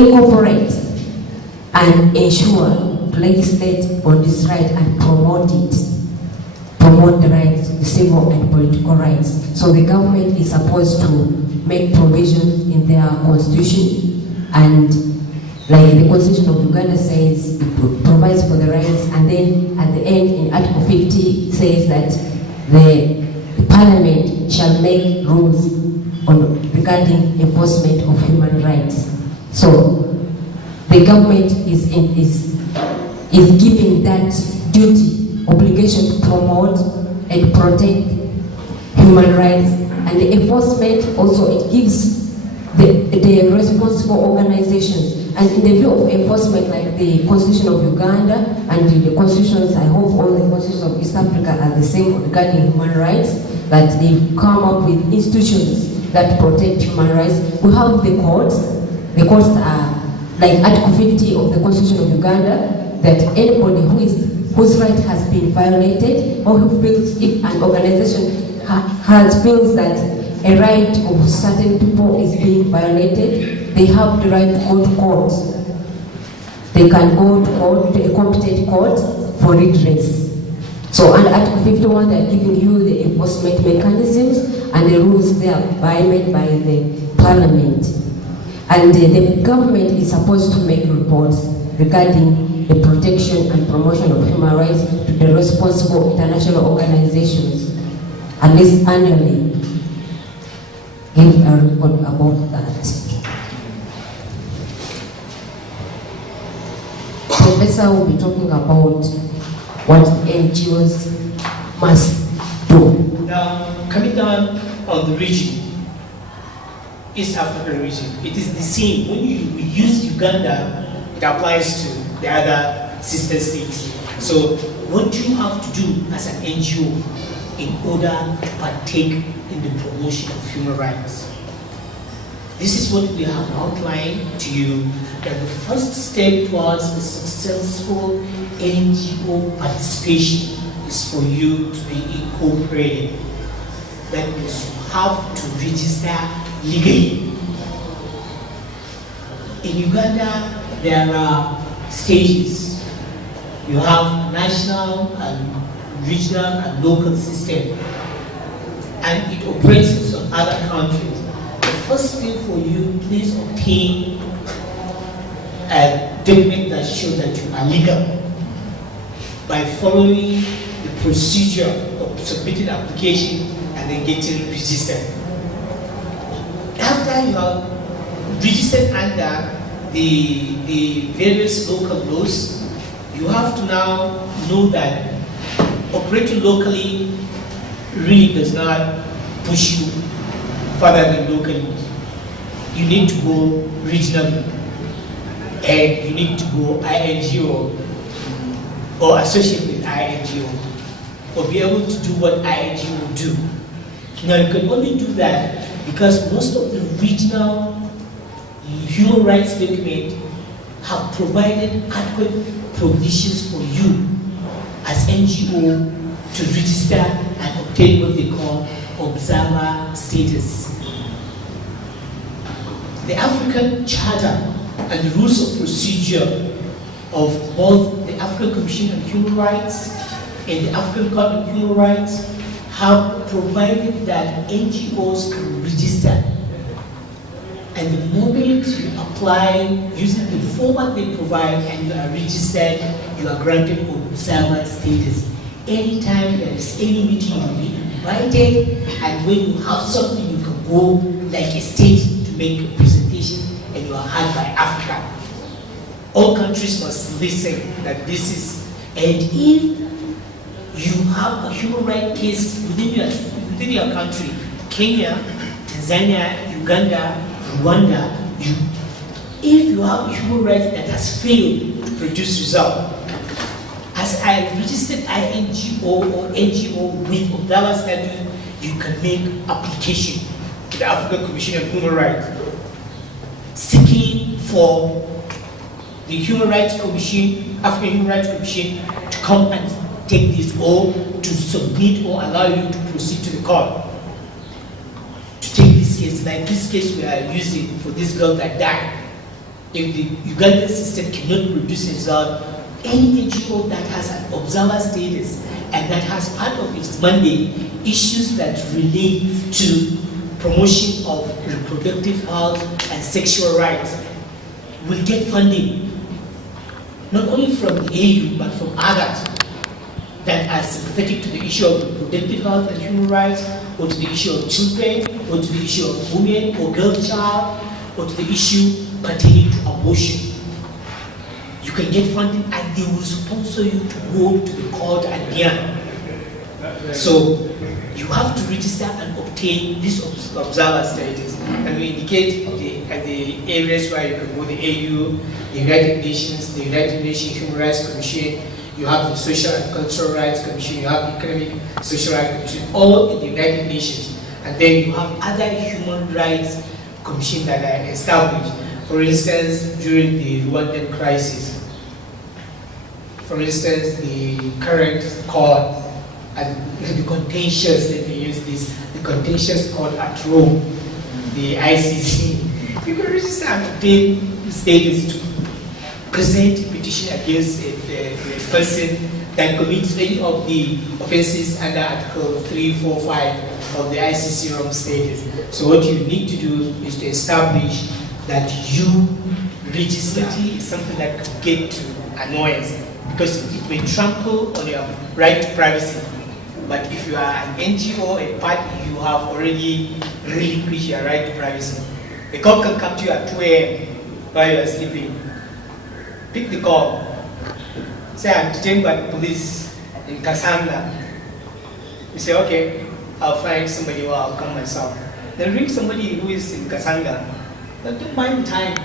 incorporate and ensure to legislate on this right and promote the rights, the civil and political rights. So the government is supposed to make provisions in their constitution, and like the Constitution of Uganda says, it provides for the rights, and then at the end in Article 50 it says that the Parliament shall make rules regarding enforcement of human rights. So the government is given that duty, obligation to promote and protect human rights, and the enforcement also it gives the responsible organizations. And in the view of enforcement, like the Constitution of Uganda and the constitutions, I hope all the constitutions of East Africa are the same regarding human rights, that they come up with institutions that protect human rights. We have the courts. The courts are like Article 50 of the Constitution of Uganda, that anybody whose right has been violated, or who feels if an organization feels that a right of certain people is being violated, they have the right to go to court. They can go to court, to a competent court for redress. So under Article 51, they are giving you the enforcement mechanisms and the rules thereby made by the Parliament. And the government is supposed to make reports regarding the protection and promotion of human rights to the responsible international organizations, at least annually. Give a report about that. Professor will be talking about what NGOs must do. Now, coming down on the region, East African region, it is the same. When we use Uganda, it applies to the other sister states. So what do you have to do as an NGO in order to partake in the promotion of human rights? This is what we have outlined to you, that the first step towards a successful NGO participation is for you to be incorporated. That means you have to register legally. In Uganda, there are stages. You have national and regional and local system, and it operates in some other countries. The first thing for you, please obtain a document that shows that you are legal by following the procedure of submitting application and then getting registered. After you have registered under the various local laws, you have to now know that operating locally really does not push you further than locally. You need to go regionally, and you need to go IHEYO or associate with IHEYO, or be able to do what IHEYO do. Now you can only do that because most of the regional human rights documents have provided adequate provisions for you as NGO to register and obtain what they call observer status. The African Charter and the rules of procedure of both the African Commission on Human Rights and the African Court on Human Rights have provided that NGOs can register. And the moment you apply using the format they provide and you are registered, you are granted observer status. Anytime there is any meeting, you will be invited, and when you have something, you can go like a state to make a presentation, and you are heard by Africa. All countries must listen that this is, and if you have a human rights case within your country, Kenya, Tanzania, Uganda, Rwanda, if you have a human rights that has failed to produce result, as I registered INGO or NGO with observer status, you can make application to the African Commission on Human Rights, seeking for the Human Rights Commission, African Human Rights Commission, to come and take this, or to submit or allow you to proceed to the court to take this case. Like this case we are using for this girl that died. if the Ugandan system cannot produce a result, any NGO that has an observer status and that has part of its mandate issues that relate to promotion of reproductive health and sexual rights will get funding, not only from the AU but from others that are sympathetic to the issue of reproductive health and human rights, or to the issue of children, or to the issue of women or girl child, or to the issue pertaining to abortion. You can get funding and they will sponsor you to go to the court and hear. So you have to register and obtain this observer status. And we indicate the areas where you can go: the AU, the United Nations, the United Nations Human Rights Commission, you have the Social and Cultural Rights Commission, you have the Economic Social Rights Commission, all in the United Nations. And then you have other human rights commissions that are established. For instance, during the Rwandan crisis, for instance, the current court and the contentious, let me use this, the contentious court at Rome, the ICC, you can register and obtain status to present a petition against a person that commits any of the offenses under Article 3, 4, 5 of the ICC Rome status. So what you need to do is to establish that you register is something that could get to annoyance, because it may trample on your right to privacy. But if you are an NGO, a party, you have already relinquished your right to privacy. The call can come to you at 2 a.m. while you are sleeping. Pick the call. Say, I'm detained by the police in Kasanga. You say, okay, I'll find somebody or I'll come myself. Then ring somebody who is in Kasanga. But don't mind the time.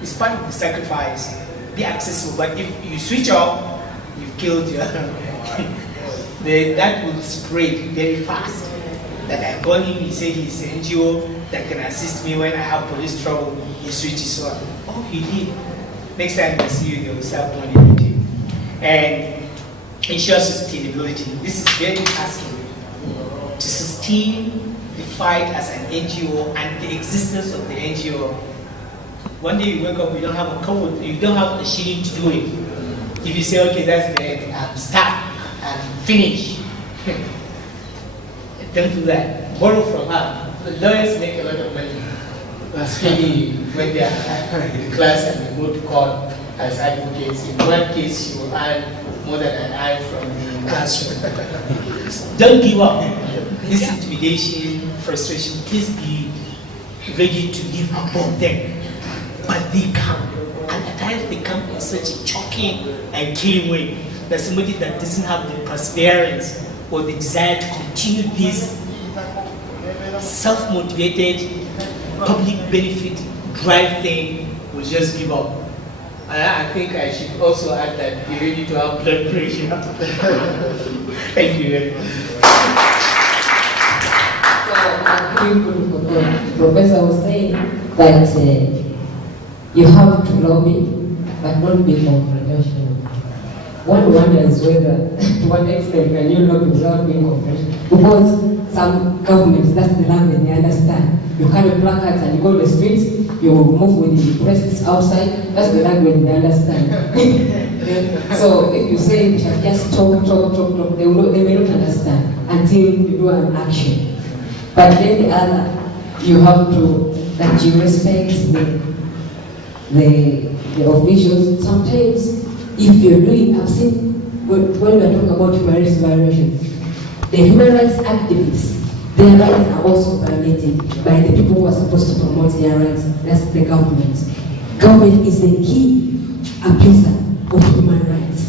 It's part of the sacrifice. Be accessible. But if you switch off, you've killed your that will spread very fast. That I call him, he said he's an NGO that can assist me when I have police trouble. He switches on. Oh, he did. Next time I see you, they will start monitoring. And ensure sustainability. This is very tasking. To sustain the fight as an NGO and the existence of the NGO. One day you wake up, you don't have a code, you don't have a shilling to do it. If you say, okay, that's the end, I'm stuck, I'm finished. Don't do that. Borrow from her. The lawyers make a lot of money. Especially when they are in class and they go to court as advocates. In one case, you will earn more than an eye from the classroom. Don't give up. This intimidation, frustration, please be ready to give up on them. But they come. And at times they come in such a choking and killing way that somebody that doesn't have the perseverance or the desire to continue this self-motivated, public benefit drive thing will just give up. And I think I should also add that be ready to have blood pressure. Thank you very much. So, Professor was saying that you have to lobby, but not be confrontational. One wonders whether, to what extent can you lobby without being confrontational? Because some governments, that's the language they understand. You carry placards and you go to the streets, you move with the press outside, that's the language they understand. So if you say just talk, they may not understand until you do an action. But then the other, you have to, that you respect the officials. Sometimes, if you're doing, I've seen, when we're talking about human rights violations, the human rights activists, their rights are also violated by the people who are supposed to promote their rights. That's the government. Government is the key abuser of human rights.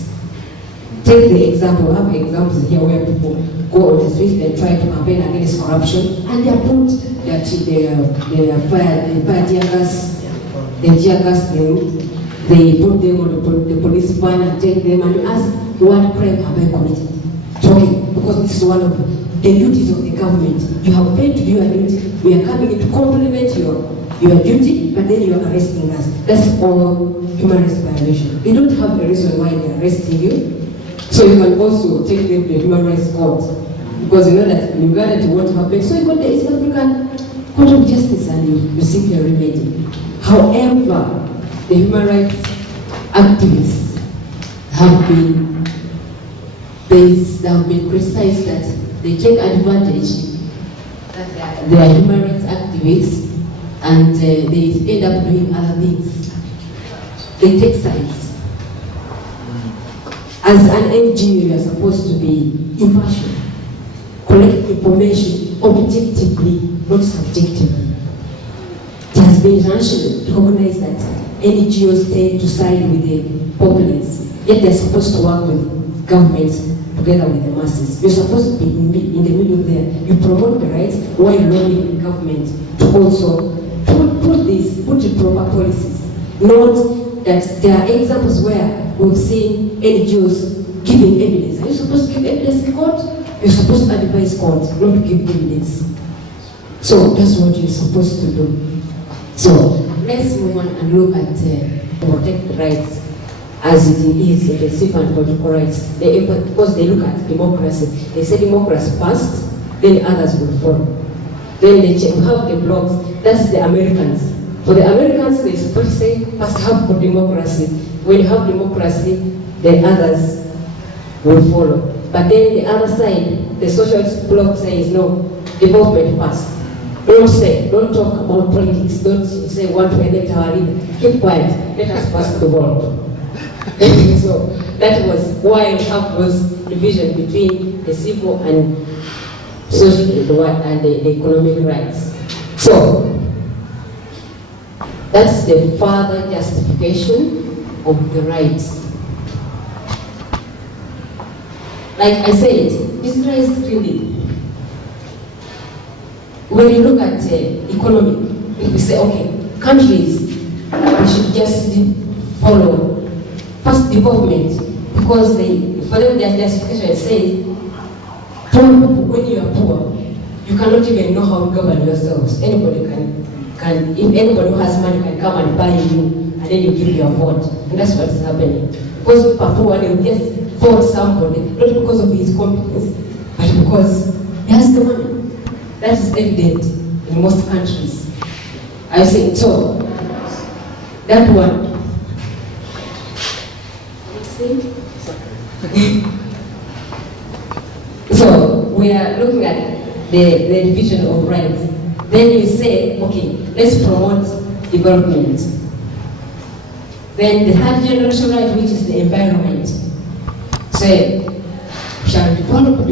Take the example, I have examples here where people go on the streets and try to campaign against corruption, and they are put their fire tear gas, they put them on the police van and take them, and you ask, what crime have I committed? Talking, because this is one of the duties of the government. You have failed to do your duty. We are coming in to complement your duty, but then you are arresting us. That's all human rights violation. They don't have a reason why they are arresting you. So you can also take them to the human rights court, because you know that in Uganda to what happened. So you go to the East African Court of Justice and you seek a remedy. However, the human rights activists have been criticized that they take advantage that they are human rights activists and they end up doing other things. They take sides. As an NGO, you are supposed to be impartial, collect information objectively, not subjectively. It has been internationally recognized that NGOs tend to side with the populace, yet they're supposed to work with governments together with the masses. You're supposed to be in the middle there. You promote the rights while lobbying the government to also put in proper policies. Note that there are examples where we've seen NGOs giving evidence. Are you supposed to give evidence in court? You're supposed to advise court, not to give evidence. So that's what you're supposed to do. So let's move on and look at protect the rights as it is in the civil and political rights. Because they look at democracy, they say democracy first, then others will follow. Then they check, we have the blocks, that's the Americans. For the Americans, they supposed to say first have good democracy. When you have democracy, then others will follow. But then the other side, the socialist bloc says no, development first. Don't talk about politics. Don't say want to elect our leader. Keep quiet. Let us pass the world. So that was why we have those division between the civil and social and the economic rights. So that's the further justification of the rights. Like I said, these rights really. When you look at economy, if we say, okay, countries, we should just follow first development, because for them their justification says, poor people, when you are poor, you cannot even know how to govern yourselves. Anybody can, if anybody who has money can come and buy you, and then you give your vote. And that's what's happening. Because people are poor, they will just vote somebody, not because of his competence, but because he has the money. That is evident in most countries. I say so. That one. So we are looking at the division of rights. Then you say, okay, let's promote development. Then the third generation right, which is the environment. Say, shall develop.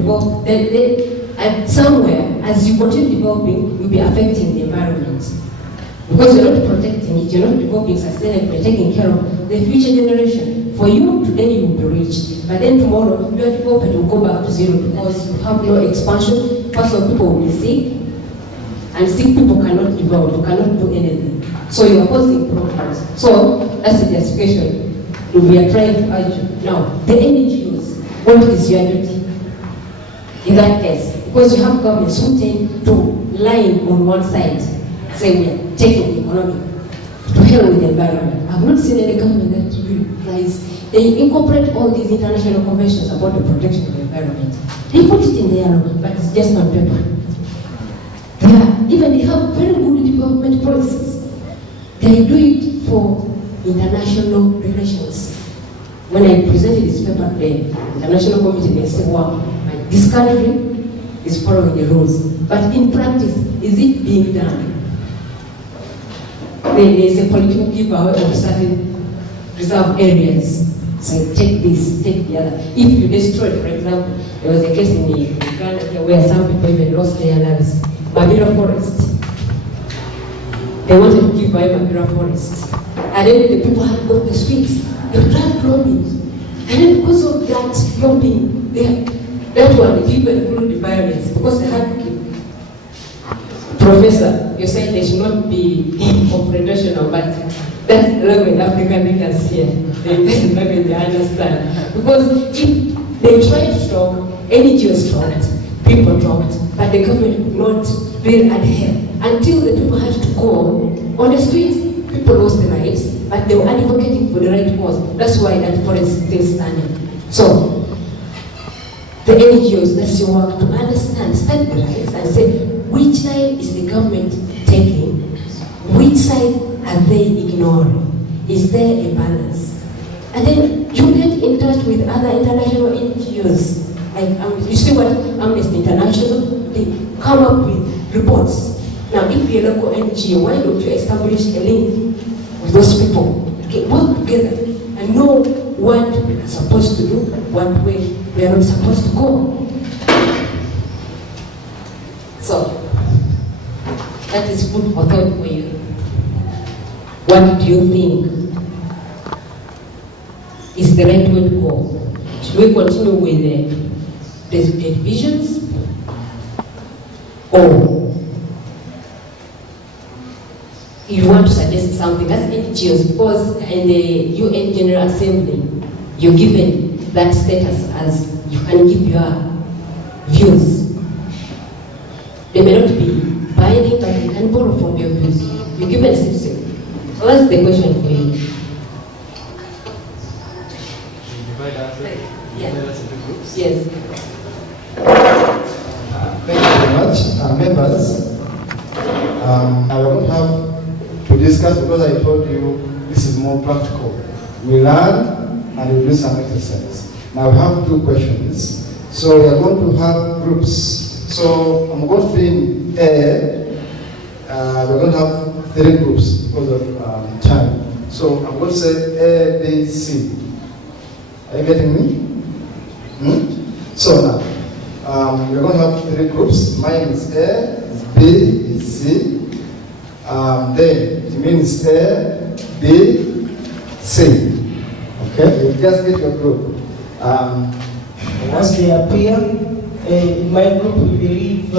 And somewhere, as you continue developing, you'll be affecting the environment. Because you're not protecting it, you're not developing sustainably, you're taking care of the future generation. For you, today you will be rich. But then tomorrow, your development will go back to zero because you have no expansion. First of all, people will be sick. And sick people cannot develop, cannot do anything. So you are causing problems. So that's the justification we are trying to argue. Now, the NGOs, what is your duty in that case? Because you have governments who tend to line on one side, say we are taking the economy to hell with the environment. I've not seen any government that replies. They incorporate all these international conventions about the protection of the environment. They put it in their law, but it's just on paper. They have very good development policies. They do it for international relations. When I presented this paper to the international committee, they said, wow, this country is following the rules. But in practice, is it being done? There is a political giveaway of certain reserve areas. So take this, take the other. If you destroy, for example, there was a case in Uganda where some people even lost their lives. Mabira Forest. They wanted to give away Mabira Forest. And then the people had got the streets. They were trying to lobby. And then because of that lobbying, that one, the people include the violence, because they had to keep. Professor, you said they should not be confrontational, but that's the level African leaders here. That's the level they understand. Because if they tried to talk, NGOs talked, people talked, but the government could not really adhere until the people had to go on the streets. People lost their lives, but they were advocating for the right cause. That's why that forest is still standing. So, the NGOs, that's your work to understand, study the rights and say, which side is the government taking? Which side are they ignoring? Is there a balance? And then you get in touch with other international NGOs. Like, you see what Amnesty International, they come up with reports. Now, if you're a local NGO, why don't you establish a link with those people? Okay, work together and know what we are supposed to do, what way we are not supposed to go. So, that is food for thought for you. What do you think is the right way to go? Should we continue with the divisions? Or you want to suggest something as NGOs, because in the UN General Assembly, you're given that status as you can give your views. They may not be binding, but you can borrow from your views. You're given a citizen. So that's the question for you. Yes. Thank you very much. Members, I will not have to discuss because I told you this is more practical. We learn and we do some exercise. Now we have 2 questions. So we are going to have groups. So I'm going to be in A. We're going to have 3 groups because of time. So I'm going to say A, B, C. Are you getting me? So now, we're going to have 3 groups. Mine is A, is B, is C. Then it means A, B, C. Okay? You just get your group. As they appear, in my group we believe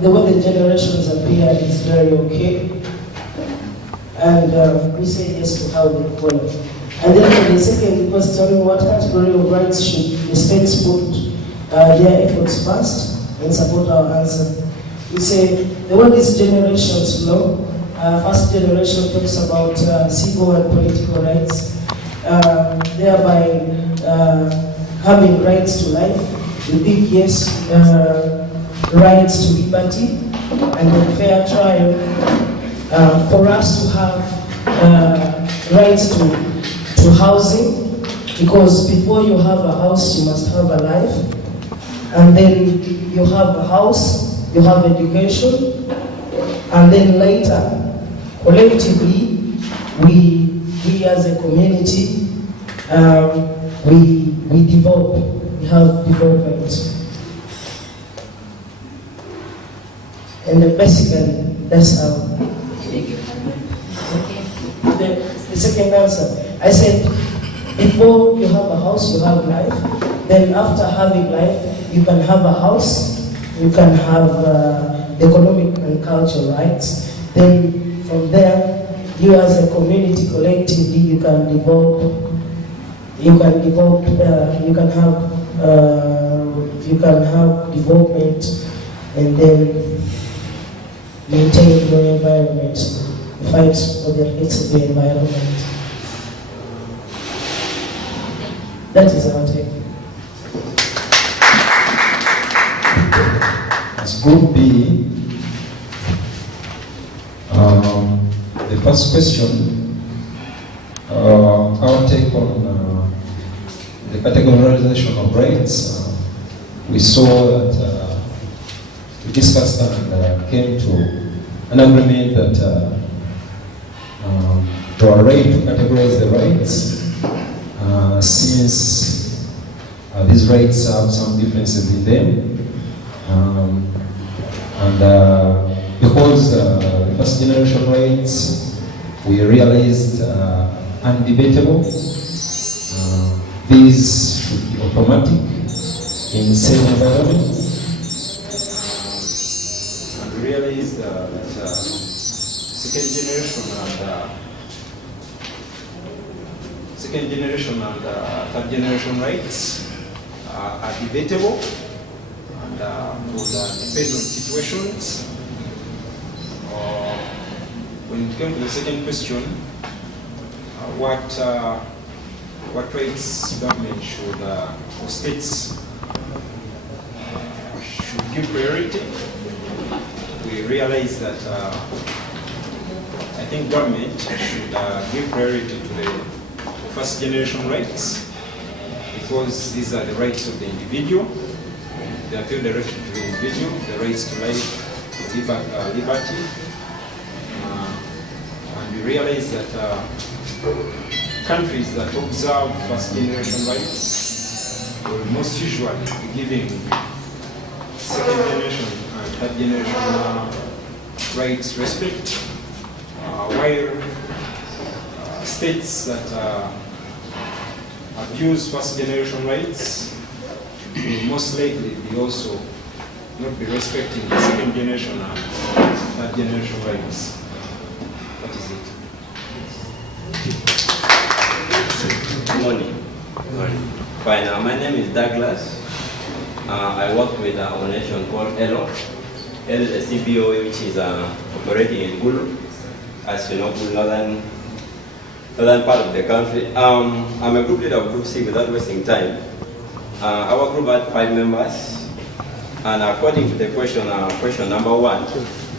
the way the generations appear is very okay. And we say yes to how they follow. And then for the second question, what category of rights should the states put their efforts first and support our answer? We say the way these generations flow, first generation talks about civil and political rights, thereby having rights to life. We big yes, rights to liberty and then fair trial. For us to have rights to housing, because before you have a house, you must have a life, and then you have a house, you have education, and then later, collectively, we as a community, we develop, we have development. And then basically, that's how. The second answer, I said, before you have a house, you have life. Then after having life, you can have a house, you can have economic and cultural rights. Then from there, you as a community collectively, you can develop, you can have development, and then maintain your environment, fight for the rights of the environment. That is our take. As Group B, the first question, our take on the categorization of rights. We saw that we discussed and came to an agreement that to are right to categorize the rights, since these rights have some differences in them, and because the first generation rights we realized undebatable, these should be automatic in same environment, and we realized that second generation and third generation rights are debatable and would depend on situations. When it came to the second question, what rights government should or states should give priority? we realized that I think government should give priority to the first generation rights, because these are the rights of the individual. They appeal directly to the individual, the rights to life, liberty. And we realize that countries that observe first generation rights will most usually be giving second generation and third generation rights respect, while states that abuse first generation rights will most likely be also not be respecting the second generation and third generation rights. What is it? Good morning. Fine. My name is Douglas. I work with an organization called ELO. ELO is a CBO which is operating in Gulu, as you know, northern part of the country. I'm a group leader of Group C. Without wasting time, our group had 5 members, and according to the question number 1,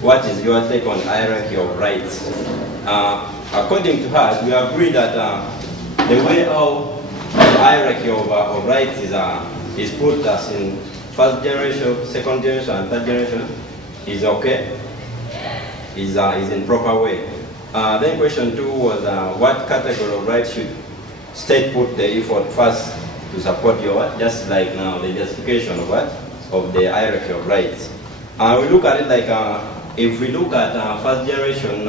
what is your take on hierarchy of rights? According to her, we agree that the way how the hierarchy of rights is put as in first generation, second generation, and third generation is okay, is in proper way. Then question 2 was what category of rights should state put the effort first to support your what? Just like now the justification of what? Of the hierarchy of rights. We look at it like if we look at first generation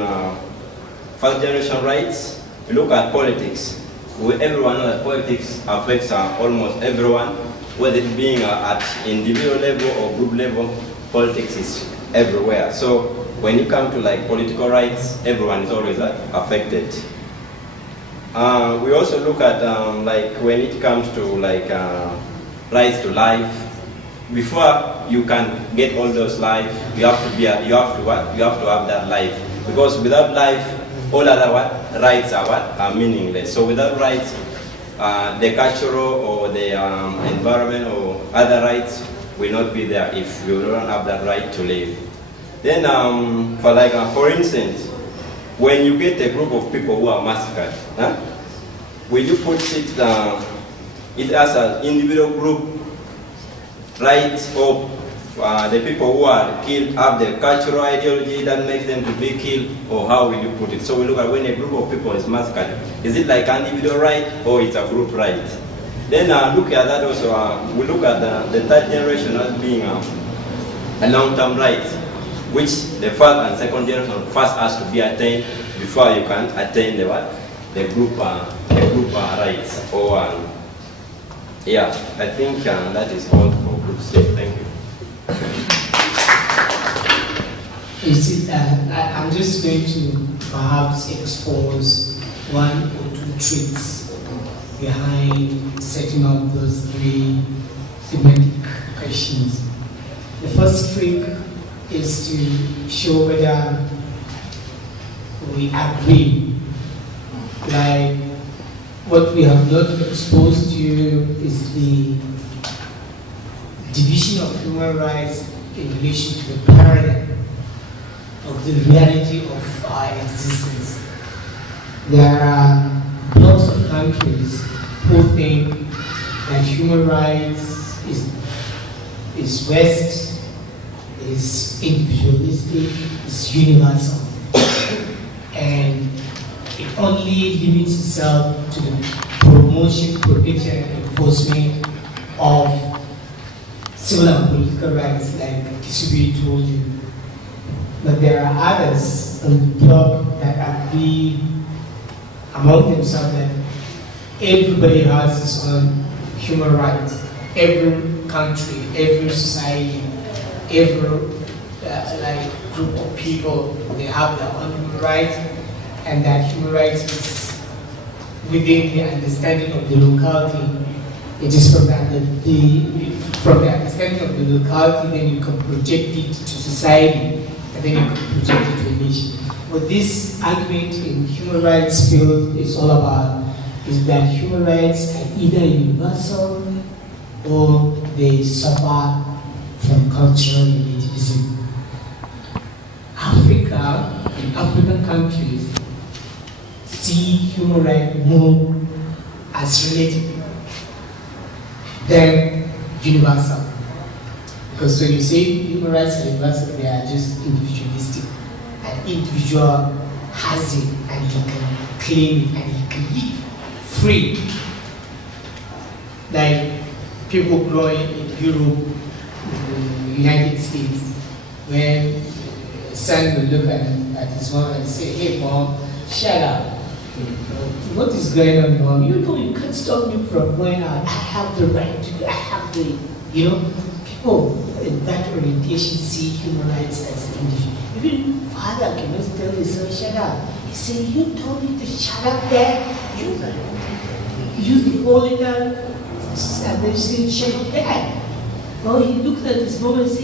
rights, we look at politics. Everyone knows that politics affects almost everyone, whether it being at individual level or group level. Politics is everywhere. So when you come to like political rights, everyone is always affected. We also look at like when it comes to like rights to life. Before you can get all those life, you have to have that life, because without life, all other rights are meaningless. So without rights, the cultural or the environment or other rights will not be there if you don't have that right to live. Then, for instance, when you get a group of people who are massacred, will you put it as an individual group rights, or the people who are killed have the cultural ideology that makes them to be killed, or how will you put it? So we look at when a group of people is massacred, is it like an individual right or it's a group right? Then look at that also, we look at the third generation as being a long-term right, which the first and second generation first has to be attained before you can attain the group rights. Or yeah, I think that is all for Group C. Thank you. You see, I'm just going to perhaps expose 1 or 2 tricks behind setting up those 3 thematic questions. The first trick is to show whether we agree. Like, what we have not exposed to you is the division of human rights in relation to the paradigm of the reality of our existence. There are lots of countries who think that human rights is West, is individualistic, is universal, and it only limits itself to the promotion, protection, and enforcement of civil and political rights, like Kisubi told you. But there are others on the block that agree among themselves that everybody has its own human rights. Every country, every society, every group of people, they have their own human rights, and that human rights is within the understanding of the locality. It is from the understanding of the locality, then you can project it to society, and then you can project it to a nation. What this argument in human rights field is all about is that human rights are either universal or they suffer from cultural relativism. Africa, in African countries, see human rights more as relative than universal. Because when you say human rights are universal, they are just individualistic. An individual has it and he can claim it and he can live free. Like people growing in Europe, the United States, when son will look at his mom and say, "Hey mom, shut up. What is going on, mom? You know you can't stop me from going out. I have the right to, I have the," people in that orientation see human rights as individual. Even father cannot tell his son, "Shut up." He say, "You told me to shut up there. You use the falling down," and then say, "Shut up there." Well, he looked at his mom and said,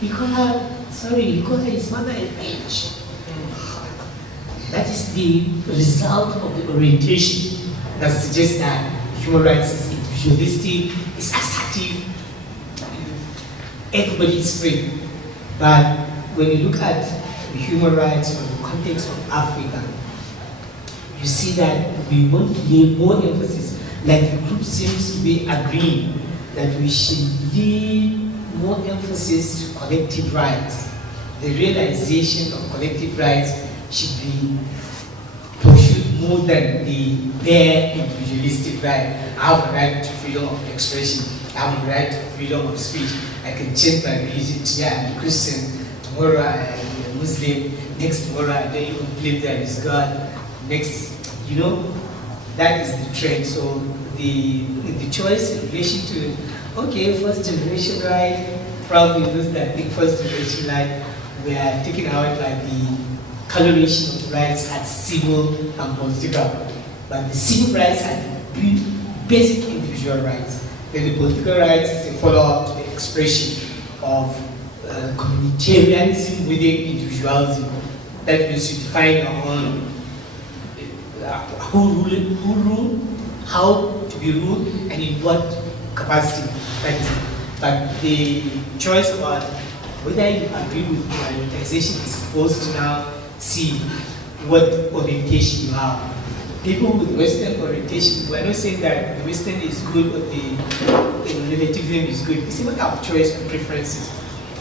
he called her his mother an bitch. That is the result of the orientation that suggests that human rights is individualistic, is assertive, everybody is free. But when you look at the human rights from the context of Africa, you see that we want to lay more emphasis, like the group seems to be agreeing, that we should lay more emphasis to collective rights. The realization of collective rights should be pursued more than the bare individualistic right. I have a right to freedom of expression. I have a right to freedom of speech. I can change my religion. Today I'm a Christian. Tomorrow I'm a Muslim. Next tomorrow I don't even believe there is God. Next, that is the trend. So the choice in relation to, first generation right, probably those that think first generation right, we are taking out like the coloration of the rights as civil and political. But the civil rights are the basic individual rights. Then the political rights is a follow-up to the expression of communitarianism within individualism. That means you define your own who rule, how to be ruled, and in what capacity. That is it. But the choice about whether you agree with prioritization is supposed to now see what orientation you have. People with Western orientation, we're not saying that the Western is good or the relativism is good. It's a matter of choice and preferences.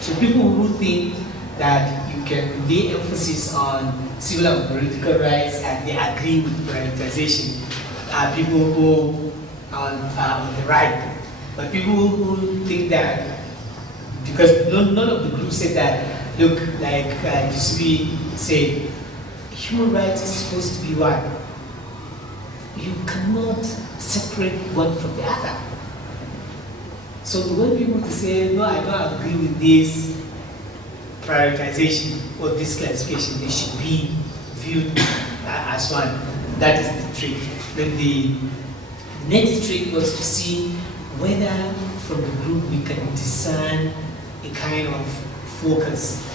So people who think that you can lay emphasis on civil and political rights and they agree with prioritization are people who are on the right. But people who think that, because none of the groups said that, look, like Yusufi said, human rights is supposed to be one. You cannot separate one from the other. So when people say, no, I don't agree with this prioritization or this classification, they should be viewed as one. That is the trick. Then the next trick was to see whether from the group we can discern a kind of focus.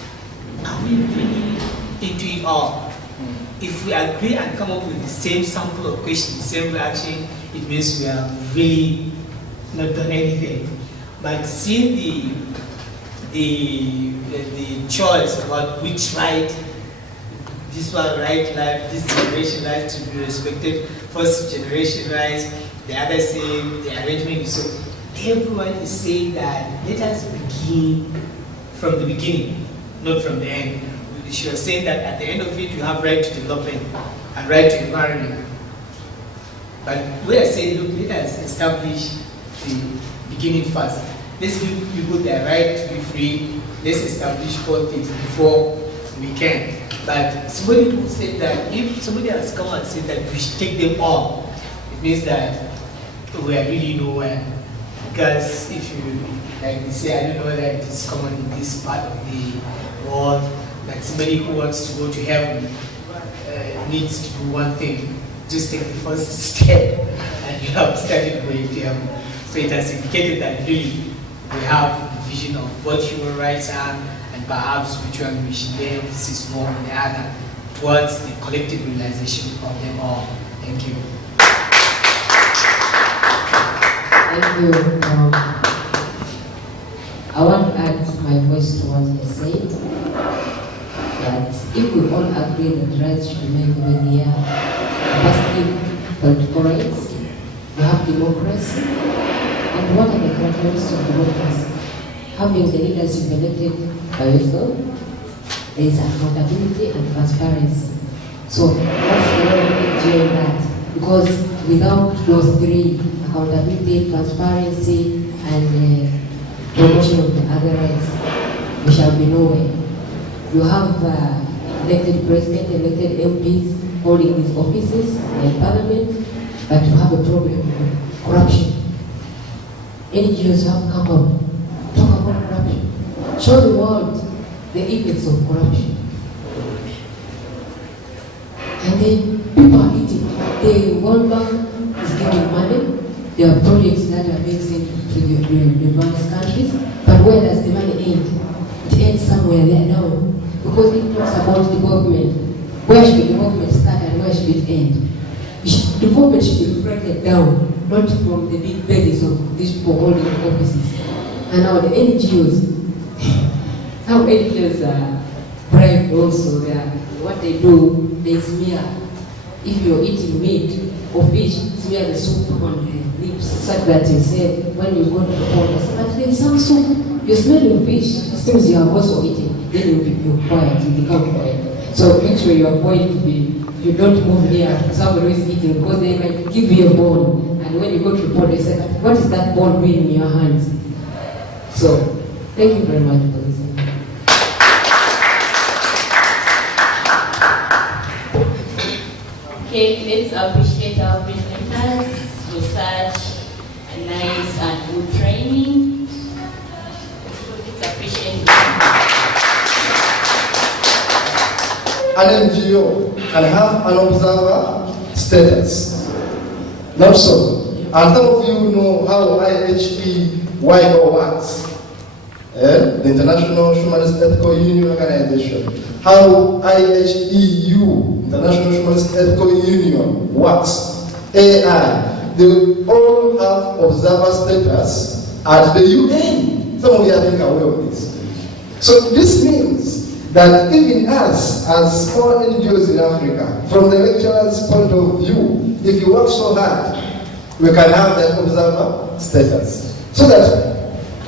Are we really into it all? If we agree and come up with the same sample of questions, the same reaction, it means we have really not done anything. But seeing the choice about which right, this one right, this generation right to be respected, first generation rights, the other saying the arrangement is so. Everyone is saying that let us begin from the beginning, not from the end. She was saying that at the end of it, you have right to development and right to environment. But we are saying, look, let us establish the beginning first. Let's give people their right to be free. Let's establish politics before we can. But somebody who said that if somebody has come and said that we should take them all, it means that we are really nowhere. Because if you, like they say, I don't know whether it is common in this part of the world, that somebody who wants to go to heaven needs to do one thing, just take the first step, and you have started going to heaven. So it has indicated that really we have a vision of what human rights are, and perhaps which one we should lay emphasis more on the other, towards the collective realization of them all. Thank you. Thank you. I want to add my voice to what he said. that if we all agree that rights should be made when we are positive political rights, we have democracy, and what are the characteristics of democracy? Having the leaders elected by yourself, there is accountability and transparency. So what's the role of NGO in that? Because without those three, accountability, transparency, and promotion of the other rights, we shall be nowhere. You have elected president, elected MPs holding these offices in parliament, but you have a problem of corruption. NGOs have come up, talk about corruption, show the world the effects of corruption. And then people are eating. The World Bank is giving money. There are projects that are being sent to the advanced countries, but where does the money end? It ends somewhere there down. Because it talks about development. Where should development start and where should it end? Development should be reflected down, not from the big bellies of these people holding offices. And now the NGOs, how NGOs are bribed also. What they do, they smear. If you're eating meat or fish, smear the soup on the lips, such that you say, when you go to the pond, but there is some soup, you're smelling fish, it seems you have also eaten, then you're quiet, you become quiet. So make sure you avoid to be, you don't move near somebody who is eating, because they might give you a bone, and when you go to the pond, they say, what is that bone doing in your hands? So, thank you very much for listening. Okay, let's appreciate our presenters for such a nice and good training. Let's appreciate them. An NGO can have an observer status. Not so. And some of you know how IHEYO works. The International Humanist Ethical Union Organization. How IHEU, International Humanist Ethical Union, works. AI. They all have observer status at the UN. Some of you are thinking aware of this. So this means that even us, as small NGOs in Africa, from the lecturer's point of view, if you work so hard, we can have that observer status. So that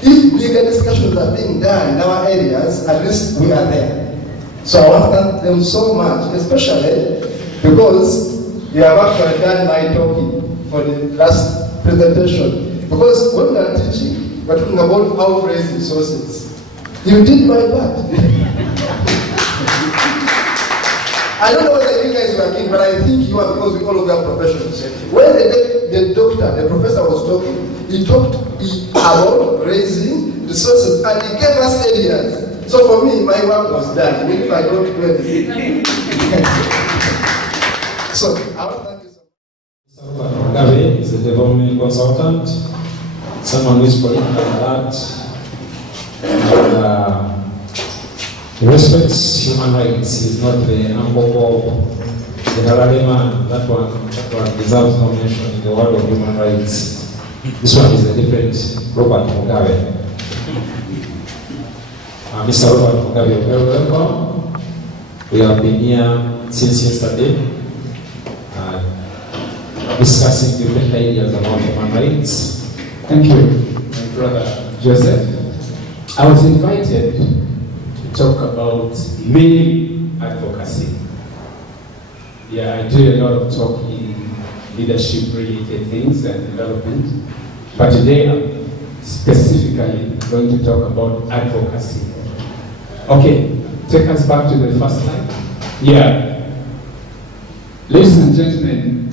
if bigger discussions are being done in our areas, at least we are there. So I want to thank them so much, especially because you have actually done my talking for the last presentation. Because when we are teaching, we're talking about how to raise resources. You did my part. I don't know whether you guys were keen, but I think you are, because we all of our professionals. When the doctor, the professor was talking, he talked about raising resources and he gave us areas. So for me, my work was done, even if I don't do anything. So, I want to thank you so much. Mr. Mugabe is a development consultant, someone who is political alert, and he respects human rights. He's not the Uncle Bob, the Harare man. That one deserves no mention in the world of human rights. This one is a different Robert Mugabe. Mr. Robert Mugabe, very welcome. We have been here since yesterday, discussing different ideas about human rights. Thank you, my brother Joseph. I was invited to talk about male advocacy. Yeah, I do a lot of talk in leadership-related things and development, but today I'm specifically going to talk about advocacy. Okay, take us back to the first slide. Yeah. Ladies and gentlemen,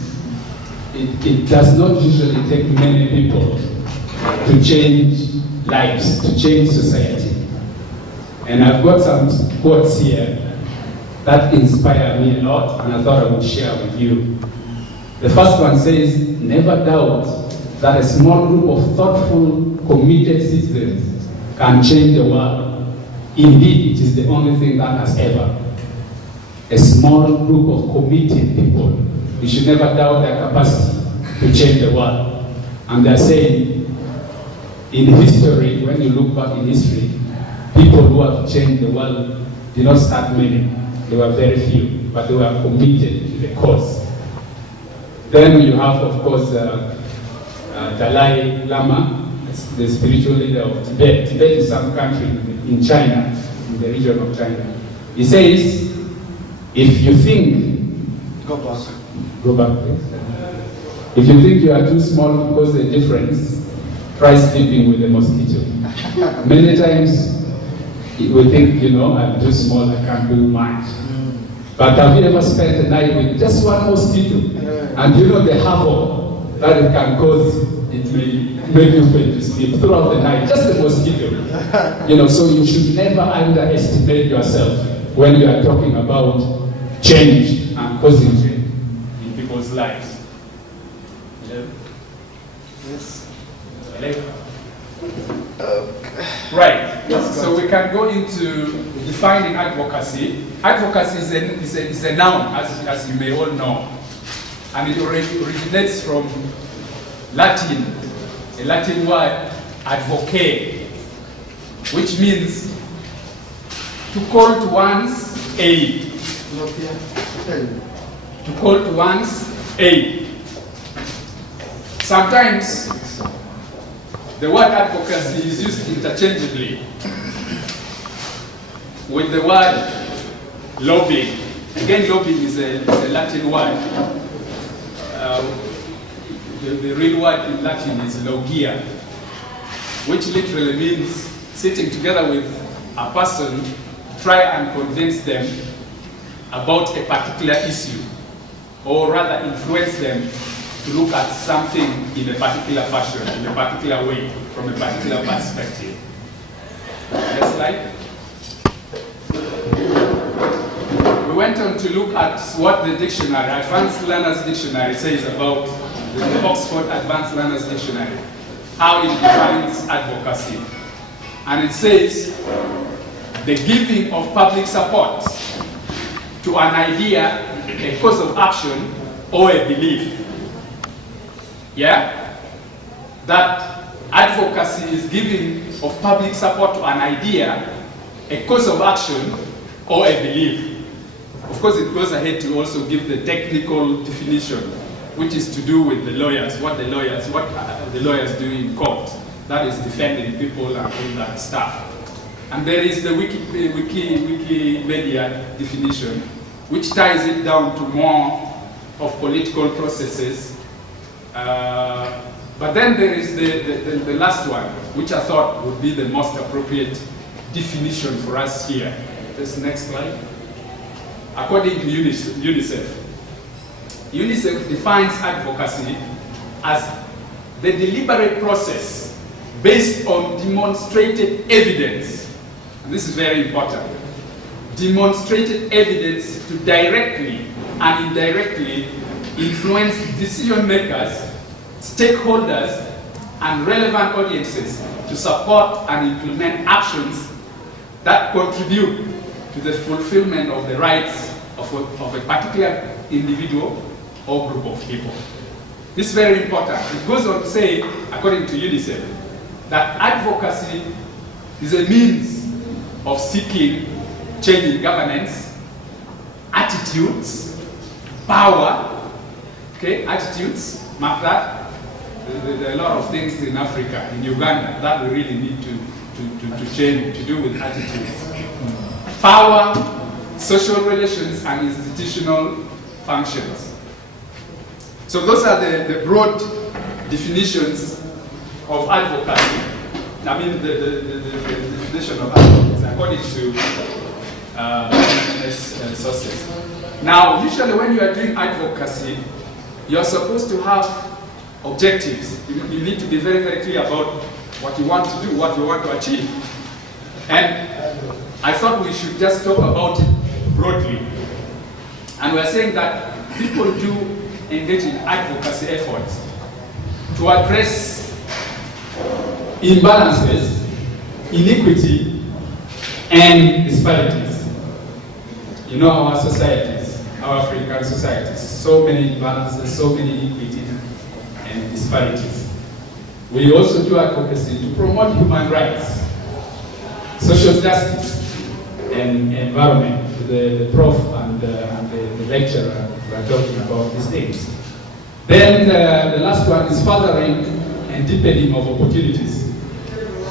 it does not usually take many people to change lives, to change society. And I've got some quotes here that inspire me a lot, and I thought I would share with you. The first one says, never doubt that a small group of thoughtful, committed citizens can change the world. Indeed, it is the only thing that has ever. A small group of committed people. We should never doubt their capacity to change the world. And they're saying, in history, when you look back in history, people who have changed the world did not start many. There were very few, but they were committed to the cause. Then you have, of course, Dalai Lama, the spiritual leader of Tibet. Tibet is some country in China, in the region of China. He says, if you think, go back please. If you think you are too small to cause a difference, try sleeping with a mosquito. Many times we think, I'm too small, I can't do much. But have you ever spent a night with just one mosquito? And the havoc that it can cause, it may make you fail to sleep throughout the night, just a mosquito. So you should never underestimate yourself when you are talking about change and causing change in people's lives. Yes. Right. Yes, so we can go into defining advocacy. Advocacy is a noun, as you may all know, and it originates from Latin, a Latin word, advocate, which means to call to one's aid. To call to one's aid. Sometimes the word advocacy is used interchangeably with the word lobbying. Again, lobbying is a Latin word. The real word in Latin is logia, which literally means sitting together with a person, try and convince them about a particular issue, or rather influence them to look at something in a particular fashion, in a particular way, from a particular perspective. Next slide. We went on to look at what the dictionary, Advanced Learners Dictionary, says about the Oxford Advanced Learners Dictionary, how it defines advocacy. And it says, the giving of public support to an idea, a course of action, or a belief. Yeah? That advocacy is giving of public support to an idea, a course of action, or a belief. Of course, it goes ahead to also give the technical definition, which is to do with the lawyers, what the lawyers do in court. That is defending people and all that stuff. And there is the Wikimedia definition, which ties it down to more of political processes. But then there is the last one, which I thought would be the most appropriate definition for us here. This next slide. According to UNICEF, UNICEF defines advocacy as the deliberate process based on demonstrated evidence. And this is very important. Demonstrated evidence to directly and indirectly influence decision makers, stakeholders, and relevant audiences to support and implement actions that contribute to the fulfillment of the rights of a particular individual or group of people. This is very important. It goes on to say, according to UNICEF, that advocacy is a means of seeking change in governance, attitudes, power, attitudes, mark that. There are a lot of things in Africa, in Uganda, that we really need to change, to do with attitudes. Power, social relations, and institutional functions. So those are the broad definitions of advocacy. I mean, the definition of advocacy according to sources. Now, usually when you are doing advocacy, you are supposed to have objectives. You need to be very, very clear about what you want to do, what you want to achieve. And I thought we should just talk about it broadly. And we're saying that people do engage in advocacy efforts to address imbalances, inequity, and disparities. You know our societies, our African societies, so many imbalances, so many inequities and disparities. We also do advocacy to promote human rights, social justice, environment. The prof and the lecturer were talking about these things. Then the last one is furthering and deepening of opportunities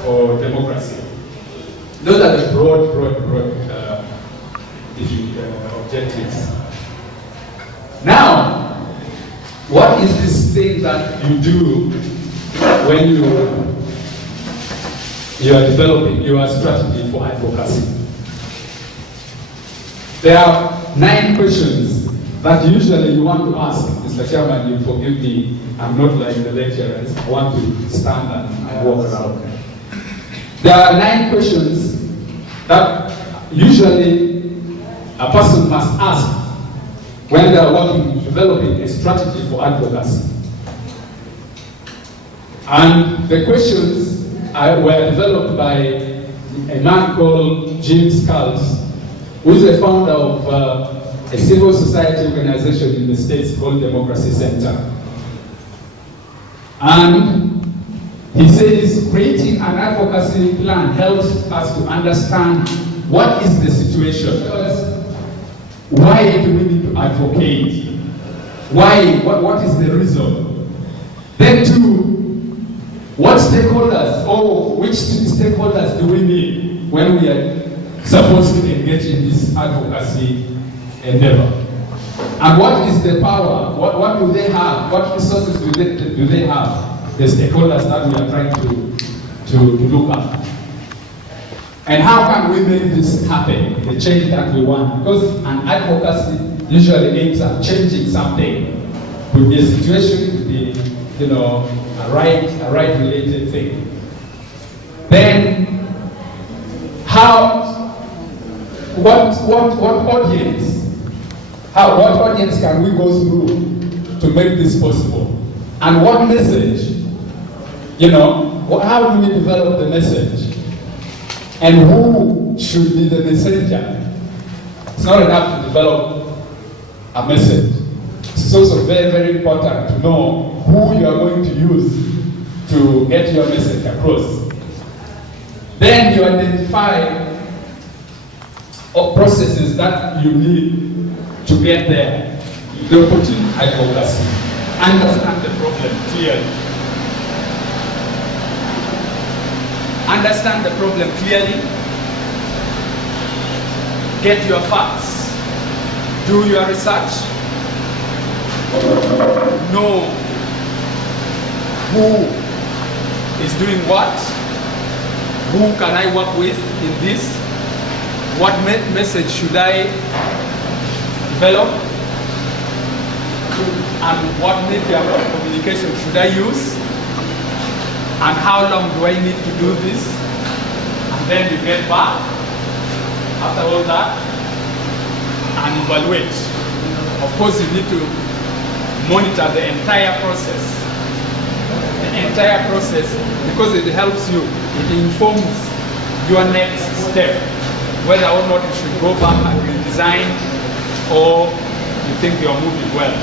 for democracy. Those are the broad objectives. Now, what is this thing that you do when you are developing your strategy for advocacy? There are 9 questions that usually you want to ask. Mr. Chairman, you forgive me, I'm not like the lecturers. I want to stand and walk around. There are 9 questions that usually a person must ask when they are developing a strategy for advocacy. And the questions were developed by a man called James Calls, who is the founder of a civil society organization in the States called Democracy Center. And he says creating an advocacy plan helps us to understand what is the situation. Why do we need to advocate? Why? What is the reason? Then 2, what stakeholders or which stakeholders do we need when we are supposed to engage in this advocacy endeavor? And what is the power? What do they have? What resources do they have? The stakeholders that we are trying to look at. And how can we make this happen, the change that we want? Because an advocacy usually aims at changing something. Could be a situation, could be, a right related thing. Then, what audience can we go through to make this possible? And what message? How do we develop the message? And who should be the messenger? It's not enough to develop a message. It's also very, very important to know who you are going to use to get your message across. Then you identify processes that you need to get there. The opportunity advocacy. Understand the problem clearly. Understand the problem clearly. Get your facts. Do your research. Know who is doing what. Who can I work with in this? What message should I develop? And what medium of communication should I use? And how long do I need to do this? And then you get back after all that and evaluate. Of course, you need to monitor the entire process. The entire process, because it helps you, it informs your next step, whether or not you should go back and redesign or you think you're moving well.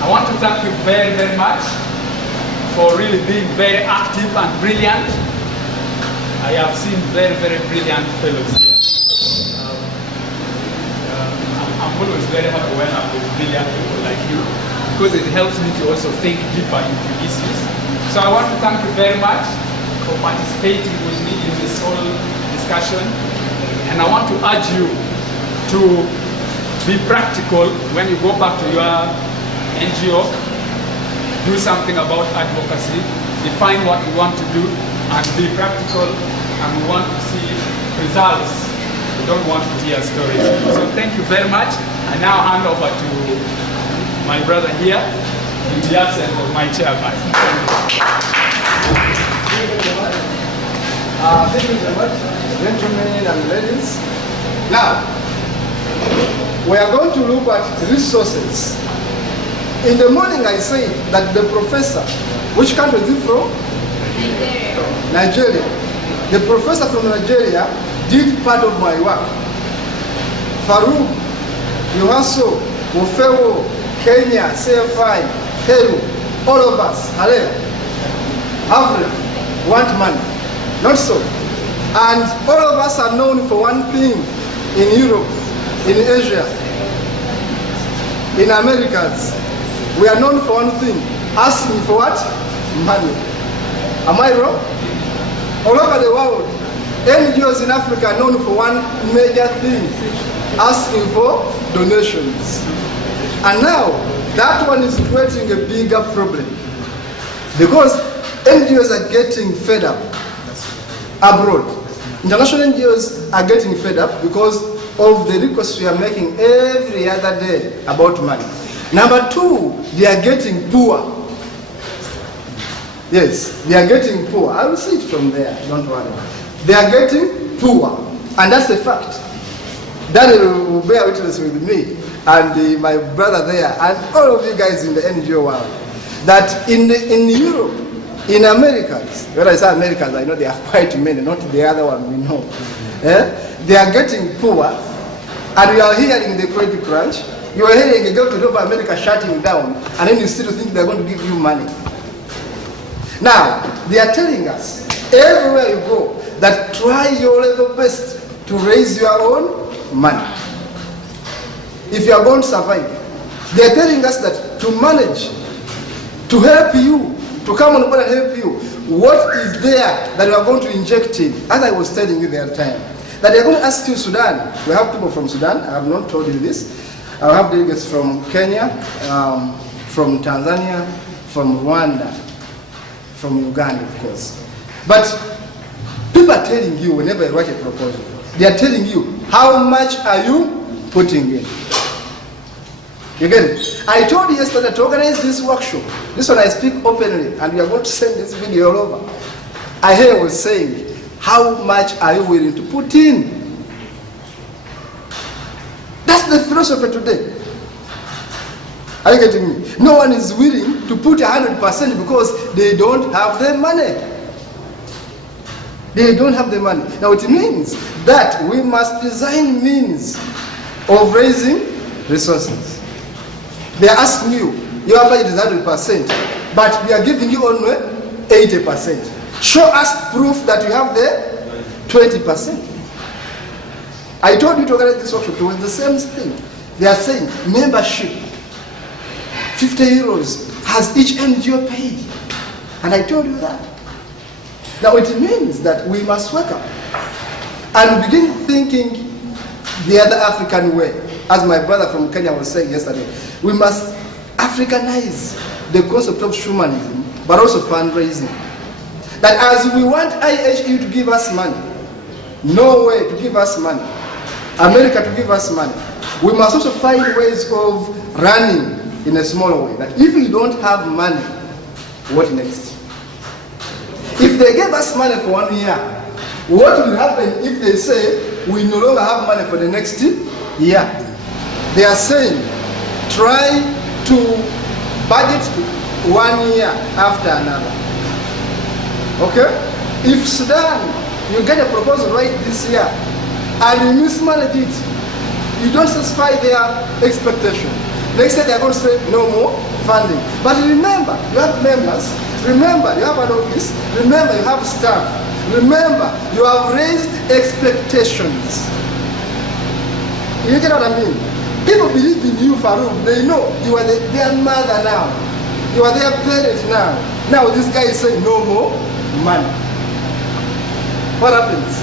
I want to thank you very, very much for really being very active and brilliant. I have seen very, very brilliant fellows here. I'm always very happy when I'm with brilliant people like you, because it helps me to also think deeper into issues. So I want to thank you very much for participating with me in this whole discussion. And I want to urge you to be practical when you go back to your NGO. Do something about advocacy, define what we want to do, and be practical, and we want to see results. We don't want to hear stories. So thank you very much. I now hand over to my brother here, in the absence of my chairman. Thank you very much, gentlemen and ladies. Now, we are going to look at resources. In the morning I said that the professor, which country is he from? Nigeria. The professor from Nigeria did part of my work. Farouk, Yohaso, Mofewo, Kenya, CFI, Peru, all of us, Hale, Africa, want money. Not so. And all of us are known for one thing, in Europe, in Asia, in Americas, we are known for one thing, asking for what? Money. Am I wrong? All over the world, NGOs in Africa are known for one major thing, asking for donations. And now, that one is creating a bigger problem. Because NGOs are getting fed up abroad. International NGOs are getting fed up because of the requests we are making every other day about money. Number two, they are getting poor. Yes, they are getting poor. I will see it from there, don't worry. They are getting poor, and that's a fact. Daniel will bear witness with me and my brother there, and all of you guys in the NGO world, that in Europe, in Americas, when I say Americas, I know there are quite many, not the other one we know. They are getting poor, and we are hearing the credit crunch. You are hearing the government of America shutting down, and then you still think they're going to give you money. Now, they are telling us, everywhere you go, that try your level best to raise your own money. If you are going to survive, they are telling us that to manage, to help you, to come on board and help you, what is there that we are going to inject in? As I was telling you the other time, that they are going to ask you Sudan. We have people from Sudan, I have not told you this. I have delegates from Kenya, from Tanzania, from Rwanda, from Uganda, of course. But people are telling you, whenever you write a proposal, they are telling you, how much are you putting in? You get it? I told you yesterday to organize this workshop. This one I speak openly, and we are going to send this video all over. IHEYO was saying, how much are you willing to put in? That's the philosophy today. Are you getting me? No one is willing to put 100% because they don't have the money. They don't have the money. Now it means that we must design means of raising resources. They are asking you, your budget is 100%, but we are giving you only 80%. Show us proof that you have the 20%. I told you to organize this workshop, it was the same thing. They are saying membership, 50 euros has each NGO paid. And I told you that. Now it means that we must wake up and begin thinking the other African way. As my brother from Kenya was saying yesterday, we must Africanize the concept of humanism, but also fundraising. That as we want IHEYO to give us money, Norway to give us money, America to give us money, we must also find ways of running in a smaller way. That if we don't have money, what next? If they gave us money for 1 year, what will happen if they say we no longer have money for the next year? They are saying, try to budget 1 year after another. Okay? If Sudan, you get a proposal right this year, and you mismanage it, you don't satisfy their expectation. Next year they are going to say no more funding. But remember, you have members, remember you have an office, remember you have staff, remember you have raised expectations. You get what I mean? People believe in you, Farouk. They know you are their mother now. You are their parent now. Now this guy is saying no more money. What happens?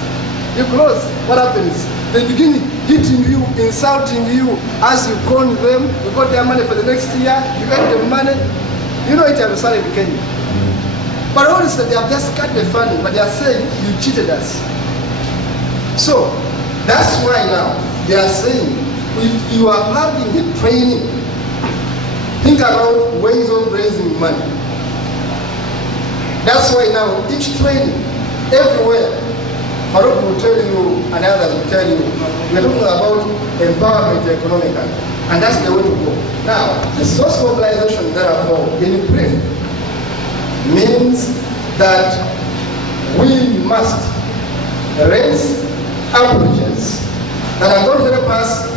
You close. What happens? They begin hitting you, insulting you as you con them. You got their money for the next year. You get the money. You know it has started in Kenya. But honestly, they have just cut the funding, but they are saying you cheated us. So that's why now they are saying, if you are having a training, think about ways of raising money. That's why now each training, everywhere, Farouk will tell you and others will tell you, we are talking about empowerment economically, and that's the way to go. Now, the source mobilization, therefore, in brief, means that we must raise approaches that are going to help us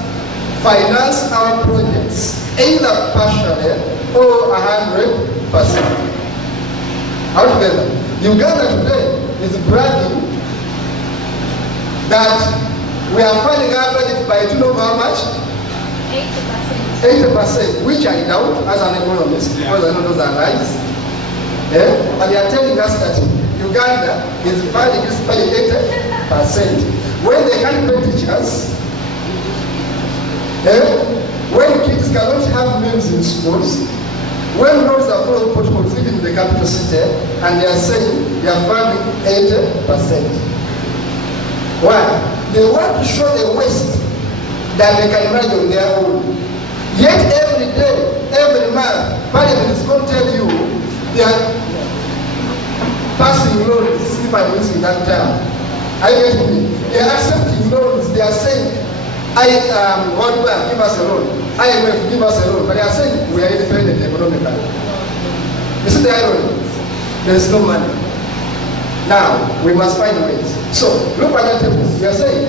finance our projects, either partially or 100%. Altogether, Uganda today is bragging that We are funding our budget by tune of how much? 80%, which I doubt as an economist, because I know those are lies. But they are telling us that Uganda is funding this budget 80%. When they can't pay teachers, when kids cannot have meals in schools, when roads are full of potholes, even in the capital city, and they are saying they are funding 80%. Why? They want to show the West that they can manage on their own. Yet every day, every month, Parliament is going to tell you they are passing loans, if I'm using that term. Are you getting me? They are accepting loans. They are saying, World Bank, give us a loan. IMF, give us a loan. But they are saying we are independent economically. You see the irony? There is no money. Now, we must find ways. So, look at that table. We are saying,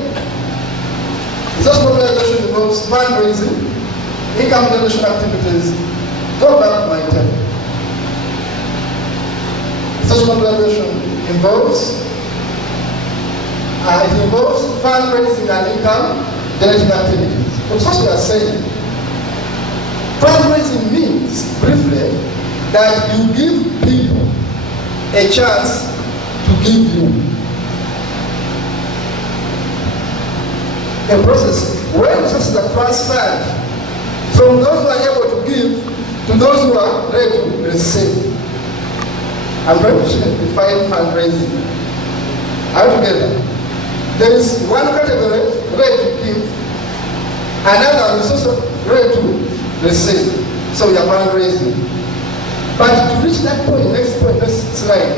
resource mobilization involves fundraising, income generation activities. Go back to my table. Resource mobilization involves fundraising and income generating activities. But what we are saying, fundraising means, briefly, that you give people a chance to give you. A process where resources are transferred from those who are able to give to those who are ready to receive. I'm trying to define fundraising. Altogether, there is one category ready to give, another is also ready to receive. So we are fundraising. But to reach that point, next slide.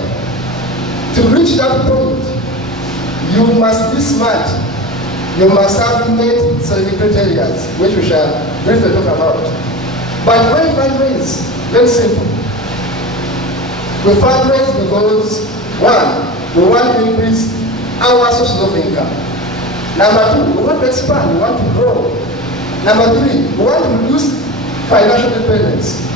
To reach that point, you must be smart. You must have met certain criteria, which we shall briefly talk about. But when fundraise, very simple. We fundraise because, one, we want to increase our sources of income. Number two, we want to expand, we want to grow. Number three, we want to reduce financial dependence.